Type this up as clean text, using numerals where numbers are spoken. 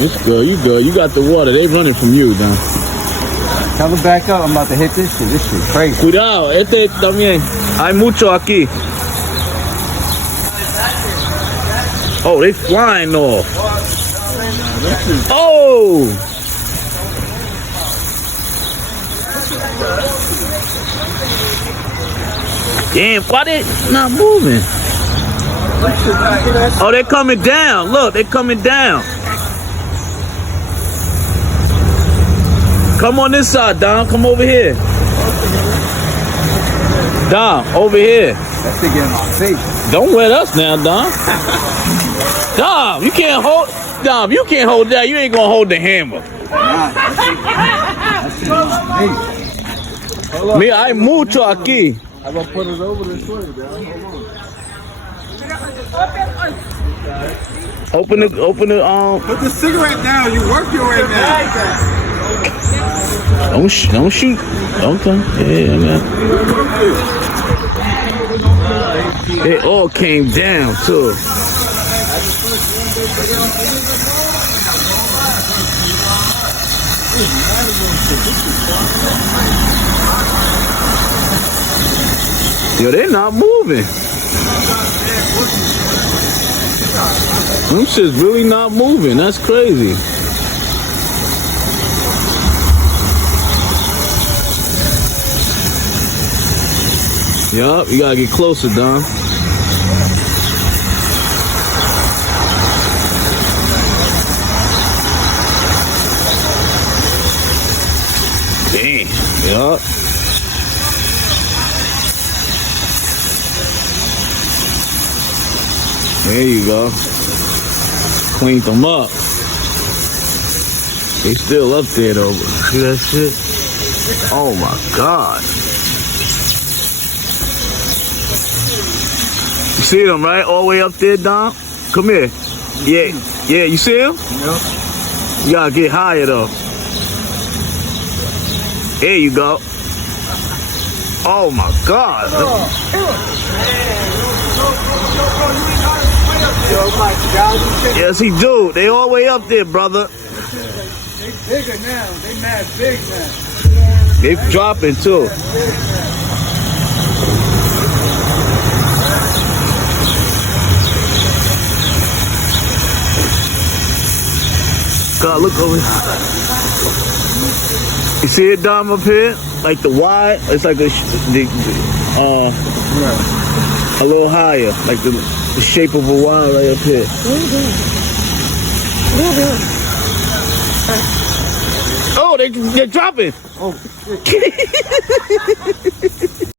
It's good. You good. You got the water. They running from you, Don. Tell them back up. I'm about to hit this shit. This shit crazy. Cuidado. Este también. Hay mucho aquí. Oh, they flying off. Oh! Damn, why they not moving? Oh, they're coming down. Look, they're coming down. Come on this side, Dom. Come over here. Dom, over here. That shit getting my face. Don't wet us now, Dom. Dom, you can't hold. Dom, you can't hold that. You ain't gonna hold the hammer. That shit on my face. Me, hay mucho aquí. I'm gonna put it over this way, man. Open the Put the cigarette down. You working right now. Don't shoot. Okay. Yeah, man. It all came down too. Yo, they're not moving. Them shit's really not moving. That's crazy. Yup, you gotta get closer, Dom. Damn, yup. There you go. Cleaned them up. They still up there though. See that shit? Oh my God. You see them, right? All the way up there, Dom? Come here. Yeah, you see them? Yep. You gotta get higher though. There you go. Oh my God. Yes, he do. They all the way up there, brother. They bigger now. They mad big now. They dropping too. God, look over here. You see it, Dom, up here? Like the Y, it's like a little higher, like the shape of a Y right up here. Oh, they're dropping. Oh, shit.